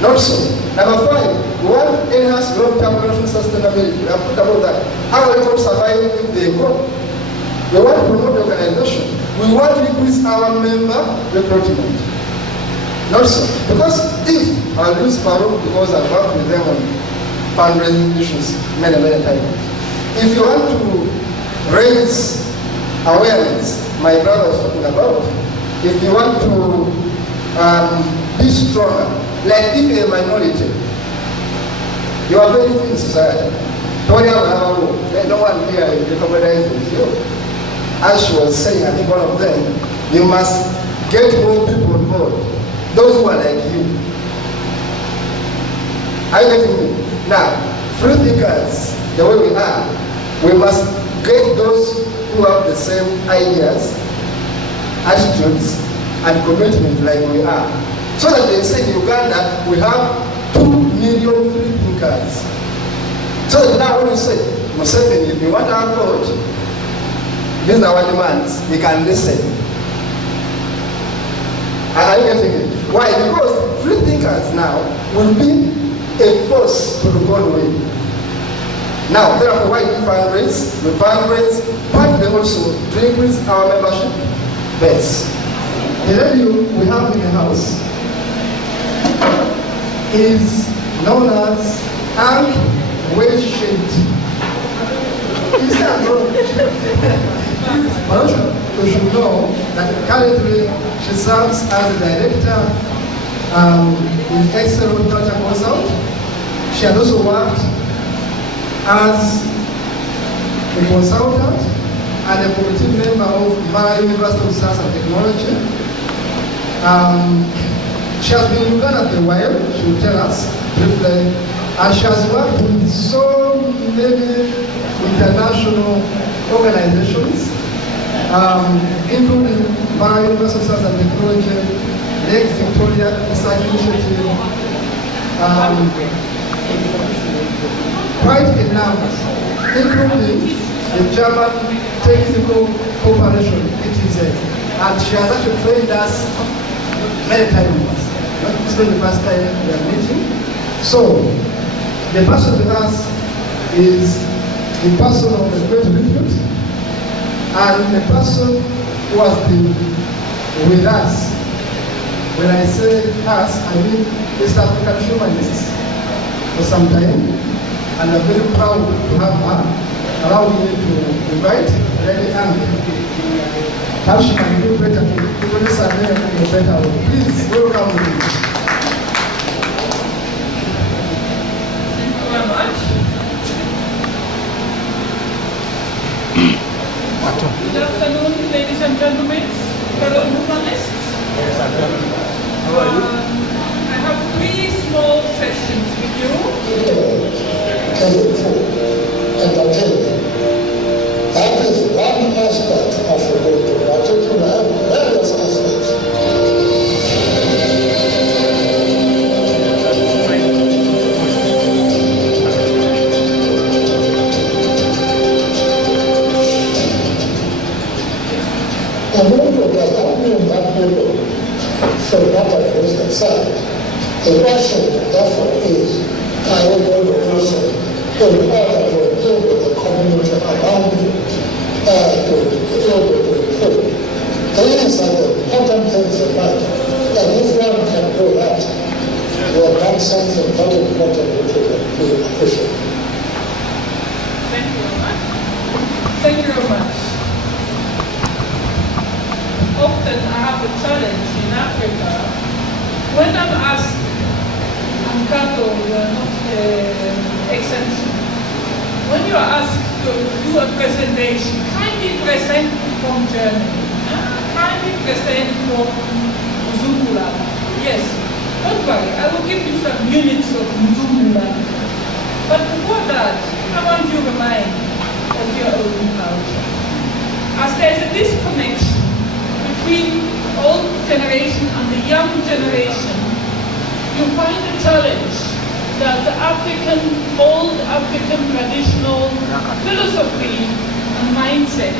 Not so. Number five, we want to enhance long-term financial sustainability. We have talked about that. How are we going to survive if they grow? We want to promote the organization. We want to increase our member recruitment. Not so. Because if, I'll use Farouk because I've worked with them on fundraising issues many times. If you want to raise awareness, my brother was talking about, if you want to be stronger, like if you're a minority, you are very few in society. No one here recognizes you. As she was saying, I think one of them, you must get more people on board. Those who are like you. Are you getting me? Now, free thinkers, the way we are, we must get those who have the same ideas, attitudes, and commitment like we are. So that they say in Uganda, we have 2 million free thinkers. So that now when you say, Museveni, if you want our vote, these are our demands, we can listen. Are you getting it? Why? Because free thinkers now will be a force to record with. Now, therefore, why we fundraise? We fundraise, partly also to increase our membership base. The lady we have in the house is known as Ank Weshent. Is that you should know that currently she serves as a director in Excel Horticulture Consult. She has also worked as a consultant and a committee member of Mara University of Science and Technology. She has been in Uganda for a while, she will tell us briefly, and she has worked with so many international organizations, including Mara University of Science and Technology, Lake Victoria Research Initiative, quite a number, including the German Technical Corporation, ETZ. And she has actually trained us many times. This is the first time we are meeting. So, the person with us is the person of the great repute, And the person who has been with us, when I say us, I mean East African humanists for some time, and I'm very proud to have her. Allow me to invite Lady Anne. How she can do better to introduce her name in a better way. Please welcome me. Thank you very much. Good afternoon, ladies and gentlemen, fellow humanists. How are you? I have 3 small sessions with you. That is one aspect of the book, but it will have various aspects. The movement does not mean that people should not abuse themselves. The question, therefore, is how we will do so in order to deal with the community around you, to deal with the people. These are the important things in life, and if one can do that, you have done something very important which we appreciate. Thank you very much. Thank you very much. Often I have a challenge in Africa. When I'm asked, and Kato, you are not exemption. When you are asked to do a presentation, kindly present from Germany, kindly present from Zungula. Yes, don't worry, I will give you some units of Zungula. But before that, I want you to remind of your own culture. As there is a disconnection between the old generation and the young generation, you find a challenge that the old African traditional philosophy and mindset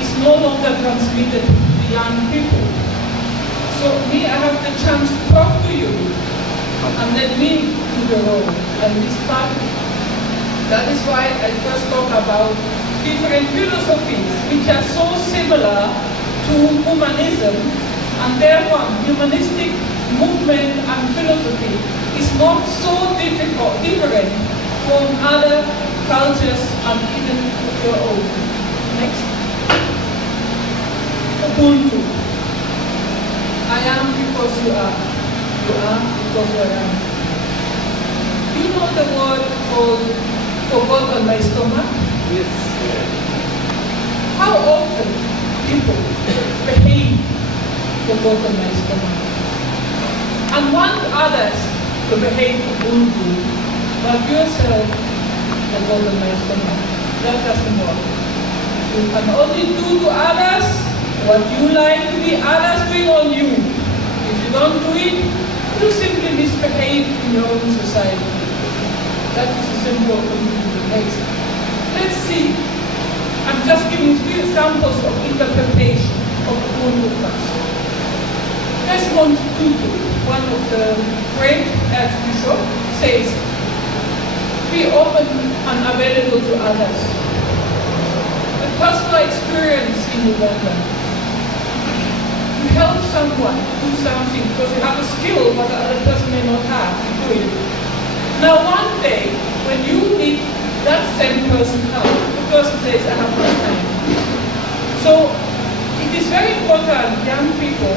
is no longer transmitted to the young people. So me, I have the chance to talk to you and let me do the role and this part. That is why I first talk about different philosophies which are so similar to humanism, and therefore humanistic movement and philosophy is not so different from other cultures and even your own. Next. Ubuntu. I am because you are. You are because I am. You know the word called "forgot on my stomach"? Yes. How often people behave "forgot on my stomach" and want others to behave Ubuntu, but yourself "forgot on my stomach"? That doesn't work. You can only do to others what you like to be others doing on you. If you don't do it, you simply misbehave in your own society. That is a simple next. Let's see. I'm just giving 3 examples of interpretation of Ubuntu first. Desmond Tutu, one of the great archbishops, says, be open and available to others. A personal experience in Uganda. You help someone do something because you have a skill but the other person may not have, you do it. Now one day, when you need that same person help, the person says, I have no time. So it is very important, young people,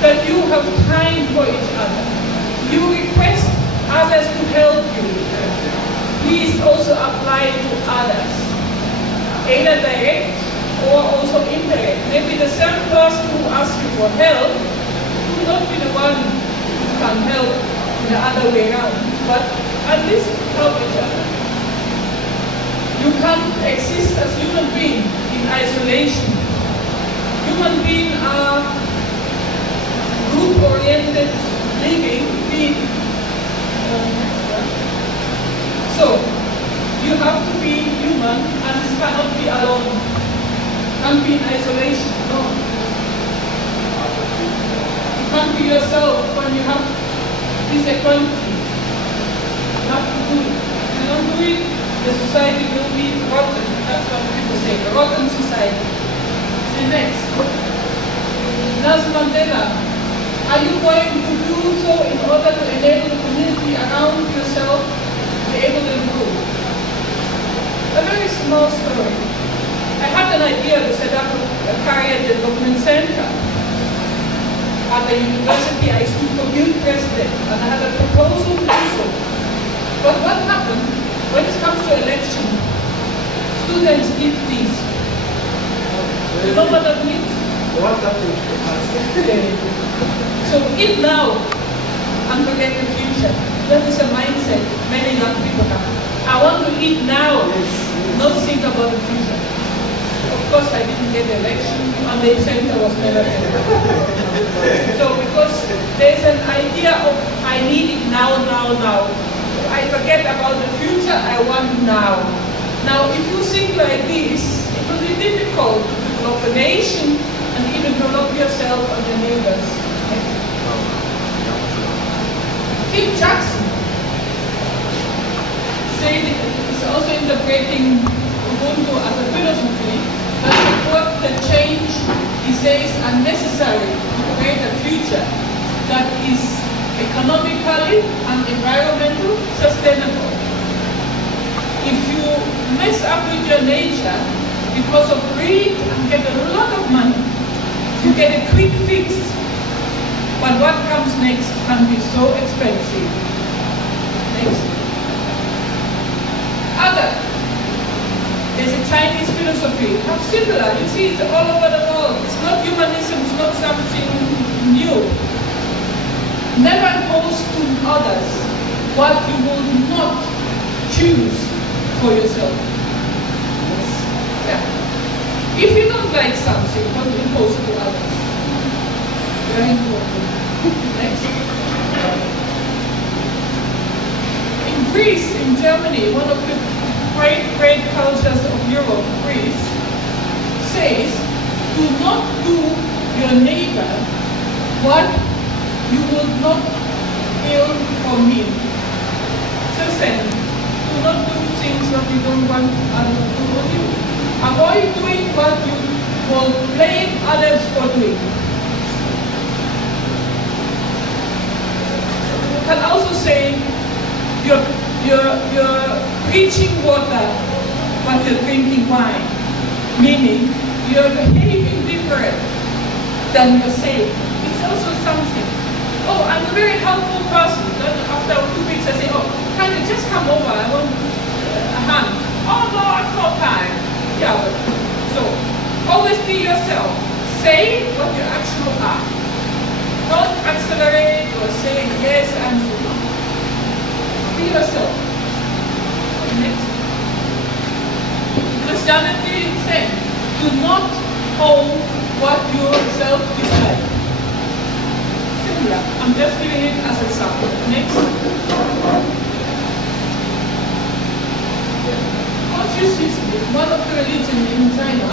that you have time for each other. You request others to help you. Please also apply to others, either direct or also indirect. Maybe the same person who asks you for help will not be the one who can help in the other way around, but at least help each other. You can't exist as human beings in isolation. Human beings are group-oriented living beings. So, you have to be human and this cannot be alone. Can't be in isolation, no. You can't be yourself when you have this equality. You have to do it. If you don't do it, the society will be rotten. That's what people say, a rotten society. next, Nelson Mandela, are you going to do so in order to enable the community around yourself to be able to improve? A very small story. I had an idea to set up a career development center. At the university, I stood for youth president, and I had a proposal to do so. But what happened, when it comes to election, students did this. You know what that means? What happened to the past? So eat now and forget the future. That is a mindset many young people have. I want to eat now, not think about the future. Of course, I didn't get the election, and the center was never there. So because there's an idea of I need it now. I forget about the future, I want now. Now, if you think like this, it will be difficult to develop a nation and even develop yourself and your neighbors. Kim Jackson said he's also interpreting Ubuntu as a philosophy that support the change, he says, are necessary to create a future that is economically and environmentally sustainable. If you mess up with your nature because of greed and get a lot of money, you get a quick fix. But what comes next can be so expensive. Next. Other. There's a Chinese philosophy. How similar. You see, it's all over the world. It's not humanism, it's not something new. Never impose to others what you will not choose for yourself. Yeah. If you don't like something, don't impose it to others. Very important. Next. In Greece, in Germany, one of the great cultures of Europe, Greece, says, do not do your neighbor what you will not feel for me. So then, do not do things that you don't want others to do with you. Avoid doing what you will blame others for doing. You can also say, you're preaching water, but you're drinking wine. Meaning, you're behaving different than you're saying. It's also something. Oh, I'm a very helpful person. Then after 2 weeks, I say, oh, can you just come over? I want a hand. Oh, no, I've no time. Yeah, but, so, always be yourself. Say what you actually are. Don't accelerate or say yes and so on. Be yourself. Next. Christianity, same. Do not hold what you yourself dislike. I'm just giving it as an example. Next. Confucianism is one of the religions in China.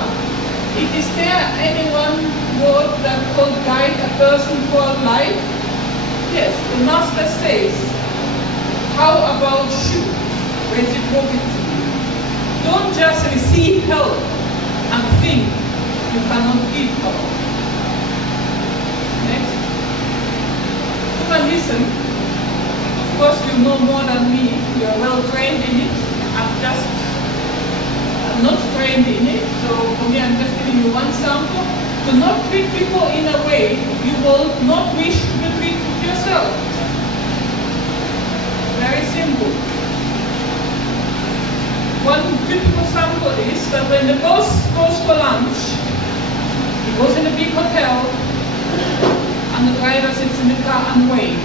Is there any one word that could guide a person toward life? Yes, the master says, how about you? Reciprocity. Don't just receive help and think you cannot give help. Next. Humanism, of course you know more than me, you are well trained in it. I'm just not trained in it, so for me I'm just giving you one sample. Do not treat people in a way you will not wish to be treated yourself. Very simple. One typical sample is that when the boss goes for lunch, he goes in a big hotel, and the driver sits in the car and waits.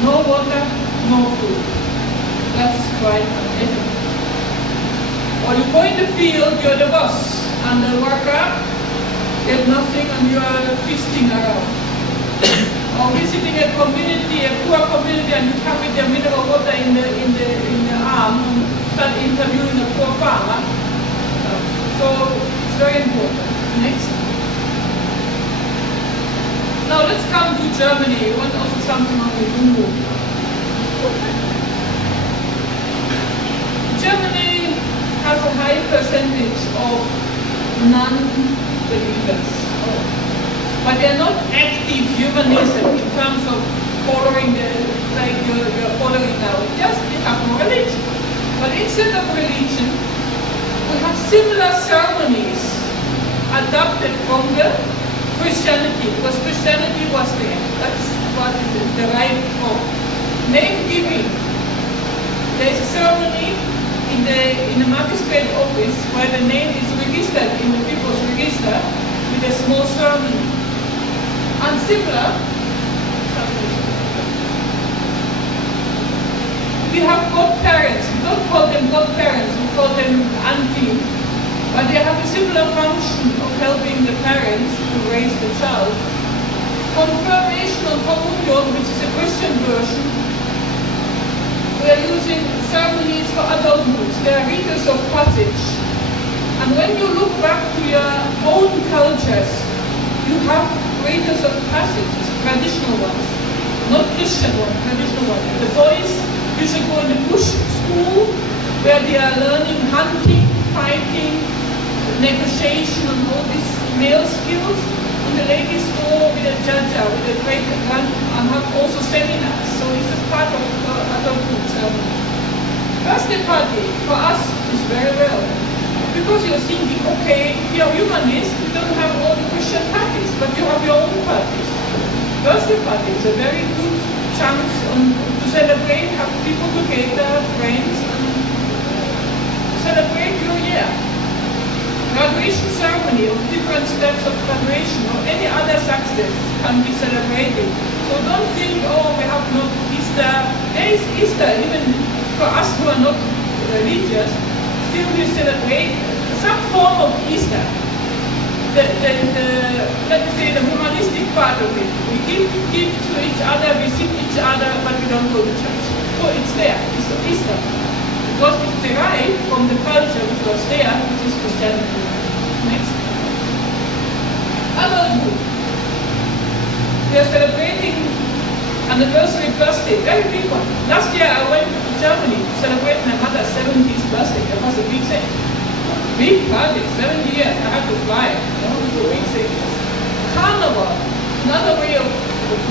No water, no food. That is quite unethical. Or you go in the field, you're the boss, and the worker gets nothing and you are feasting around. Or visiting a community, a poor community, and you come with your mineral water in the arm and start interviewing a poor farmer. So it's very important. Next. Now let's come to Germany. We want also something on the Ubuntu. Germany has a high percentage of believers. But they're not active humanism in terms of following like you're following now. Just we have no religion. But instead of religion, we have similar ceremonies adopted from the Christianity, because Christianity was there. That's what is derived from. Name giving. There's a ceremony in the magistrate office where the name is registered in the people's register with a small ceremony. And similar, we have godparents. We don't call them godparents, we call them auntie. But they have a similar function of helping the parents to raise the child. Confirmation and communion, which is a Christian version, we are using ceremonies for adulthood. They are rites of passage. And when you look back to your own cultures, you have rites of passage, traditional ones, not Christian ones, traditional ones. The boys usually go in the bush school where they are learning hunting, fighting, negotiation and all these male skills. And the ladies go with a jaja, with a great gun, and have also seminars. So this is part of adulthood ceremony. Birthday party for us is very well. Because you're thinking, okay, if you're humanist, you don't have all the Christian parties, but you have your own parties. Birthday party is a very good chance to celebrate, have people together, friends, and celebrate your year. Graduation ceremony of different steps of graduation or any other success can be celebrated. So don't think, oh, we have no Easter. There is Easter, even for us who are not religious, still we celebrate some form of Easter. Let me say the humanistic part of it. We give to each other, we see each other, but we don't go to church. So it's there, it's Easter. Because it's derived from the culture which was there, which is Christianity. Next. Adulthood. We are celebrating anniversary birthday, very big one. Last year I went to Germany to celebrate my mother's 70th birthday. That was a big thing. Big party, 70 years, I had to fly. To a big thing. Carnival, another way of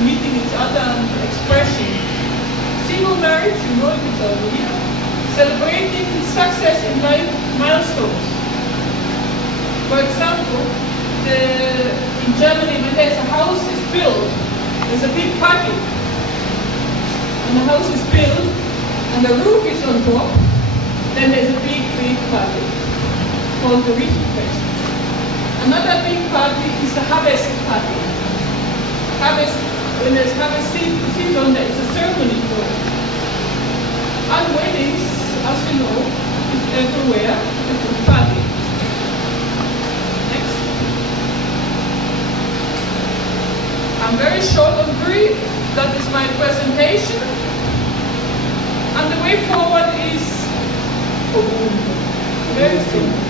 meeting each other and expression. Single marriage, you know it is over here. Celebrating success in life milestones. For example, in Germany, when there's a house is built, there's a big party. And the house is built, and the roof is on top, then there's a big party called the Rittenfest. Another big party is the harvest party. Harvest, when there's harvest season, there is a ceremony for it. And weddings, as you know, is everywhere, a good party. Next. I'm very short and brief. That is my presentation. And the way forward is very simple.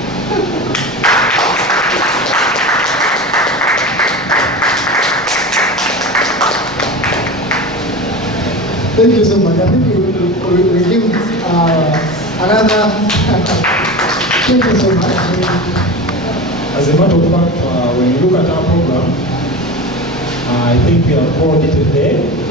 Thank you so much. I think we will give another. Thank you so much. As a matter of fact, when you look at our program, I think we have called it a day.